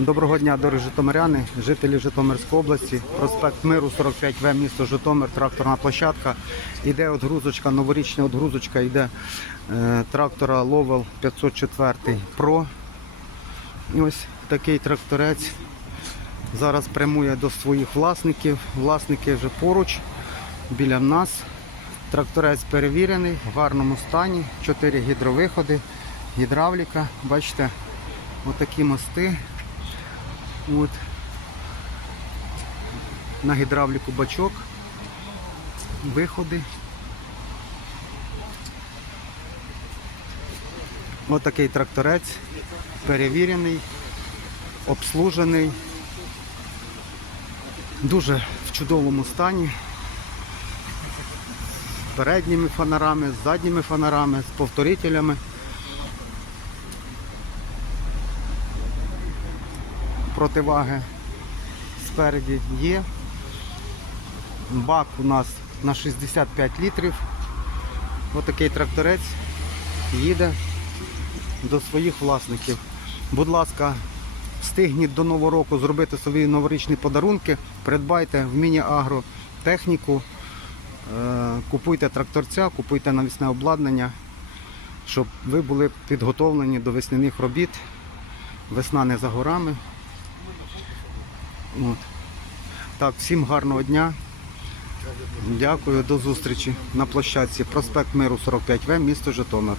Доброго дня, дорогі житомиряни, жителі Житомирської області, проспект Миру 45В, місто Житомир, тракторна площадка. Іде отгрузочка, новорічна отгрузочка, йде е, трактора Ловел 504 Pro. Ось такий тракторець зараз прямує до своїх власників. Власники вже поруч, біля нас. Тракторець перевірений, в гарному стані, 4 гідровиходи, гідравліка. Бачите, отакі мости. От. На гідравліку бачок, виходи. Ось такий тракторець, перевірений, обслужений, дуже в чудовому стані. Передніми фонарами, з задніми фонарами, з повторителями. Противаги спереді є. Бак у нас на 65 літрів. Ось такий тракторець їде до своїх власників. Будь ласка, встигніть до Нового року зробити собі новорічні подарунки, придбайте в міні-агро техніку, е, купуйте тракторця, купуйте навісне обладнання, щоб ви були підготовлені до весняних робіт. Весна не за горами. От. Так, всім гарного дня. Дякую, до зустрічі на площадці. Проспект Миру 45В, місто Житомир.